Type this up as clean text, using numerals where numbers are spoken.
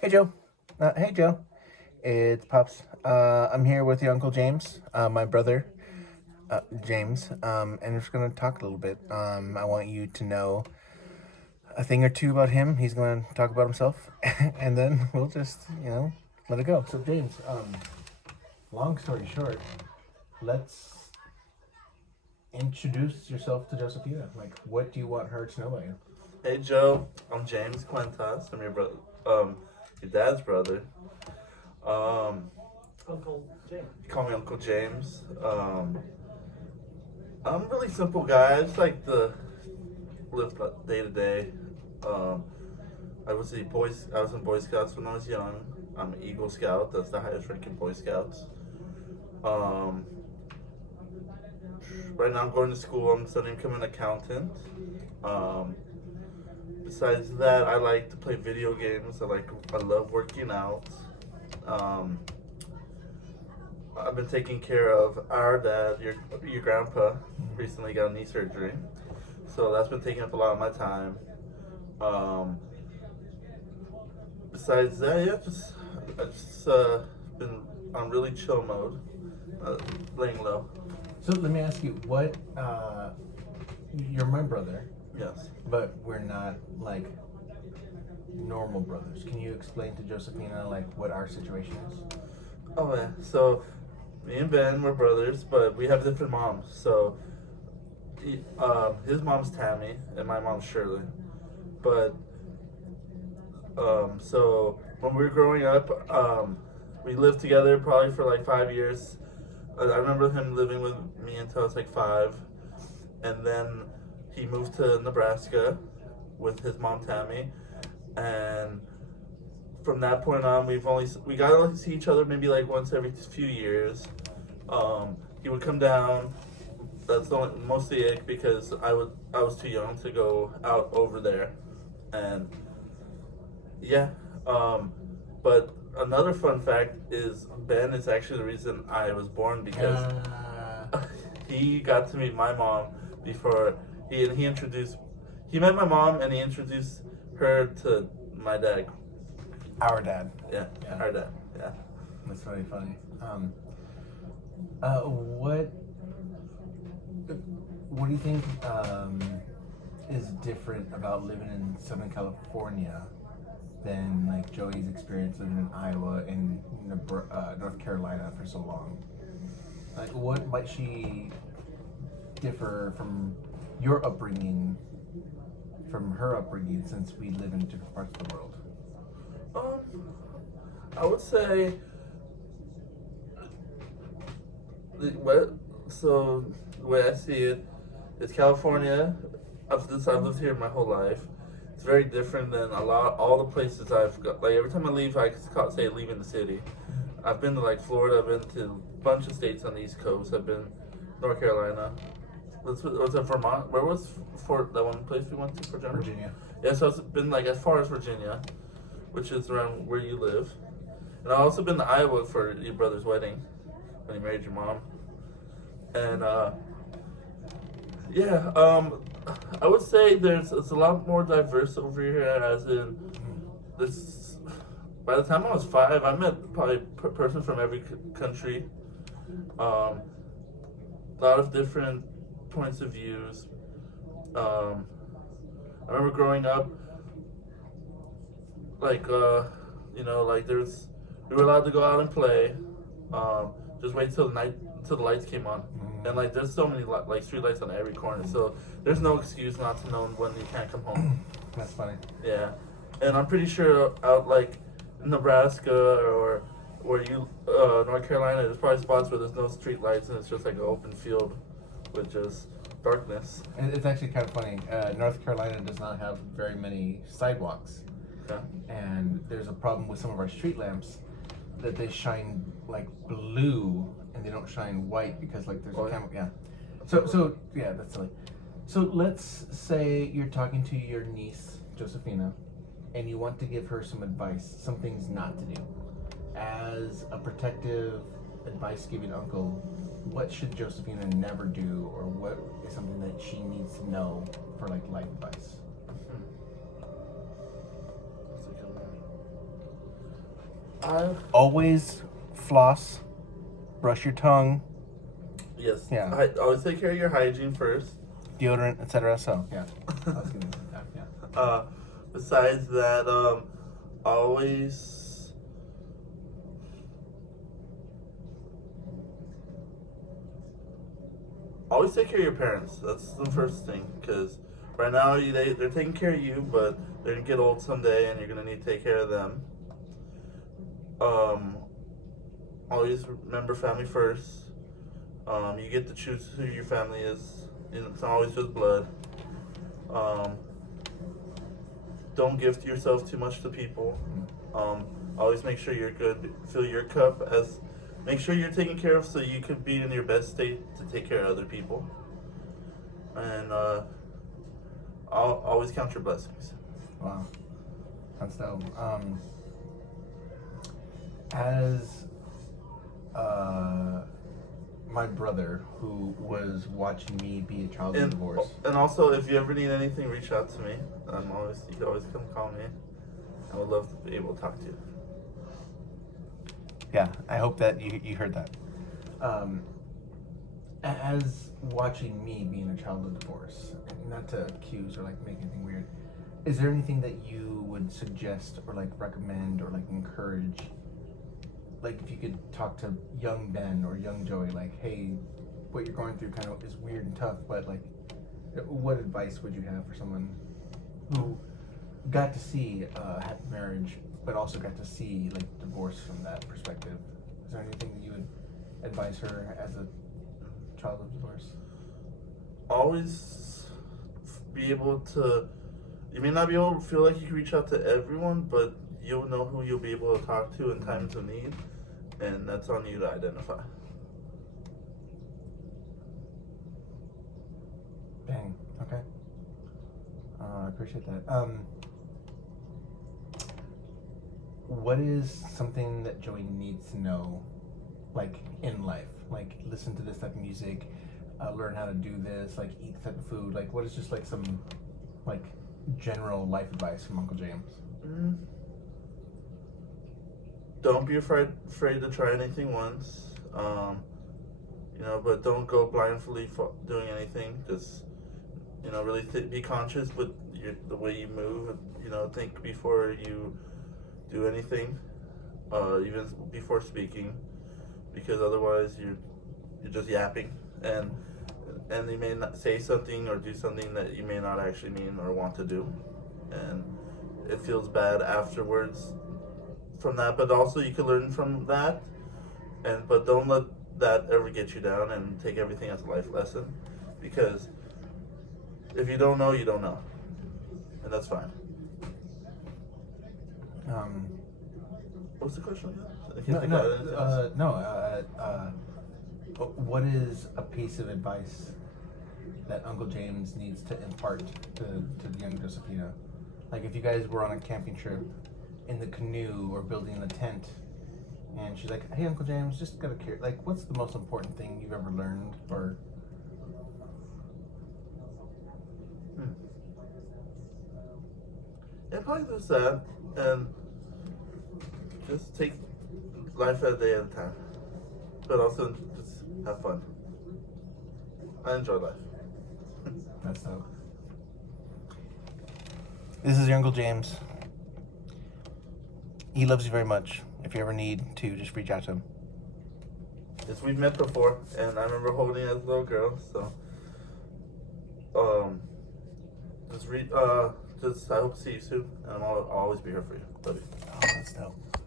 Hey Joe. Hey Joe. It's Pops. I'm here with your Uncle James, my brother, James, and we're just gonna talk a little bit. I want you to know a thing or two about him. He's gonna talk about himself, and then we'll just, let it go. So James, long story short, let's introduce yourself to Josephina. Like, what do you want her to know about you? Hey Joe, I'm James Quintas. I'm your brother, your dad's brother. Um, Uncle James. Call me Uncle James. I'm a really simple guy. I just like to live day to day. Um, I was in Boy Scouts when I was young. I'm an Eagle Scout. That's the highest rank in Boy Scouts. Um, right now I'm going to school. I'm studying to become an accountant. Um, Besides that, I like to play video games. I love working out. Um, I've been taking care of our dad. Your grandpa recently got knee surgery, so that's been taking up a lot of my time. Um, Besides that, yeah, I just been on really chill mode, uh, laying low. So let me ask you, what? You're my brother, Yes. but we're not like normal brothers. Can you explain to Josephina like what our situation is? Oh yeah. So me and Ben were brothers, but we have different moms. So his mom's Tammy and my mom's Shirley. But so when we were growing up, we lived together probably for like 5 years. I remember him living with me until I was like five, and then he moved to Nebraska with his mom Tammy, and from that point on, we got to see each other maybe like once every few years. He would come down. That's mostly it because I was too young to go out over there, and yeah. But another fun fact is Ben is actually the reason I was born because he got to meet my mom before he introduced he met my mom and he introduced her to my dad. Our dad. Yeah, Yeah. our dad. Yeah. That's really funny. What do you think is different about living in Southern California than like Joey's experience living in Iowa and North Carolina for so long? Like, what might she differ from your upbringing, from her upbringing, since we live in different parts of the world? Um, I would say what so the way I see it is California. I've lived here my whole life. It's very different than all the places I've got. Like every time I leave, I say leaving the city. I've been to like Florida. I've been to a bunch of states on the East Coast. I've been North Carolina. Was it Vermont? Where was Fort that one place we went to for Denver? Virginia. Yeah, so I've been like as far as Virginia, which is around where you live. And I've also been to Iowa for your brother's wedding when he married your mom. And yeah, I would say it's a lot more diverse over here. As in this, by the time I was five, I met probably a person from every country. A lot of different points of views. I remember growing up, like like we were allowed to go out and play. Just wait till the lights came on, and like there's so many like street lights on every corner, so there's no excuse not to know when you can't come home. That's funny. Yeah, and I'm pretty sure out like in Nebraska or where you North Carolina, there's probably spots where there's no street lights and it's just like an open field with just darkness. And it's actually kind of funny. North Carolina does not have very many sidewalks, Yeah. and there's a problem with some of our street lamps that they shine like blue and they don't shine white because like there's Oh, a yeah. camera. Yeah. So yeah, that's silly. So let's say you're talking to your niece Josephina, and you want to give her some advice, some things not to do. As a protective, advice-giving uncle, what should Josephina never do, or what is something that she needs to know for like life advice? That's a good one. I Always floss, brush your tongue, yes. Yeah. Always take care of your hygiene first. deodorant, etc. So yeah. I was gonna, yeah. Besides that, always always take care of your parents. That's the first thing, because right now they're taking care of you, but they're gonna get old someday, and you're gonna need to take care of them. Um, Always remember family first. You get to choose who your family is, and it's not always just blood. Um, don't gift yourself too much to people. Always make sure you're good. Fill your cup as. Make sure you're taken care of so you could be in your best state to take care of other people. And always count your blessings. Wow, that's dope. As my brother, who was watching me be a child of divorce. And also, if you ever need anything, reach out to me. You can always come call me. I would love to be able to talk to you. Yeah, I hope that you heard that. As watching me being a child of divorce, not to accuse or like make anything weird, is there anything that you would suggest or like recommend or like encourage? Like if you could talk to young Ben or young Joey, like, hey, what you're going through kind of is weird and tough, but like, what advice would you have for someone who got to see a happy marriage, but also got to see like divorce from that perspective? Is there anything that you would advise her as a child of divorce? Always be able to. You may not be able to feel like you can reach out to everyone, but you'll know who you'll be able to talk to in times of need, and that's on you to identify. Dang. Okay. I appreciate that. What is something that Joey needs to know, like in life? Like listen to this type of music, learn how to do this, like eat this type of food. Like what is just like some, like general life advice from Uncle James? Don't be afraid to try anything once. But don't go blindly doing anything. Just really be conscious with the way you move. Think before you do anything, even before speaking, because otherwise you're just yapping, and you may not say something or do something that you may not actually mean or want to do, and it feels bad afterwards from that. But also you can learn from that, but don't let that ever get you down and take everything as a life lesson, because if you don't know, you don't know, and that's fine. What's the question again? What is a piece of advice that Uncle James needs to impart to the young Josephina? Like if you guys were on a camping trip in the canoe or building a tent, and she's like, "Hey, Uncle James, just gotta care. Like, what's the most important thing you've ever learned?" Or Yeah, probably just that, and just take life a day at a time, but also just have fun. I enjoy life. that's dope. This is your Uncle James. He loves you very much. If you ever need to, just reach out to him. Yes, we've met before, and I remember holding you as a little girl. So, just I hope to see you soon, and I'll always be here for you, buddy. Oh, that's dope.